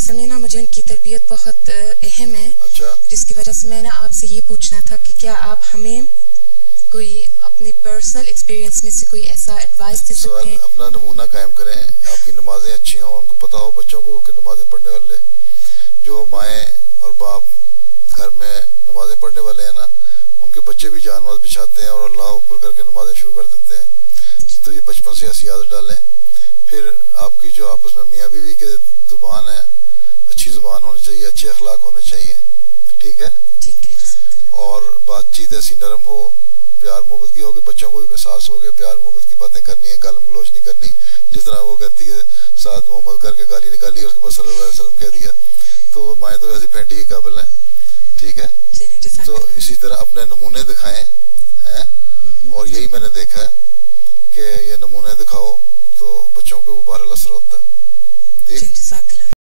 असल में ना मुझे उनकी तरबियत बहुत अहम है। अच्छा। जिसकी वजह से मैं ना आपसे ये पूछना था कि क्या आप हमें कोई अपनी पर्सनल एक्सपीरियंस में से कोई ऐसा एडवाइस दे सकते हैं? अपना नमूना कायम करें, आपकी नमाजें अच्छी हों, उनको पता हो बच्चों को कि नमाजें पढ़ने वाले जो माएँ और बाप घर में नमाजें पढ़ने वाले हैं ना, उनके बच्चे भी जानमाज बिछाते हैं और अल्लाह ऊपर करके नमाजें शुरू कर देते हैं। तो ये बचपन से ऐसी आदत डालें। फिर आपकी जो आपस में मियाँ बीवी के जुबान है, अच्छी जुबान होनी चाहिए, अच्छे अखलाक होने चाहिए। ठीक है? ठीक है। और बातचीत ऐसी नरम हो, प्यार मोहब्बत की हो कि बच्चों को भी एहसास हो गया प्यार मोहब्बत की बातें करनी है, गालम गलोच नहीं करनी। जिस तरह वो कहती है साथ मोहम्मद करके गाली निकाली, उसके बाद सल्लल्लाहु अलैहि वसल्लम कह दिया, तो माएँ तो वैसी फेंटी के काबिल हैं। ठीक है? तो इसी तरह अपने नमूने दिखाएं हैं, और यही मैंने देखा है कि ये नमूने दिखाओ तो बच्चों को बहरहाल असर होता है। ठीक?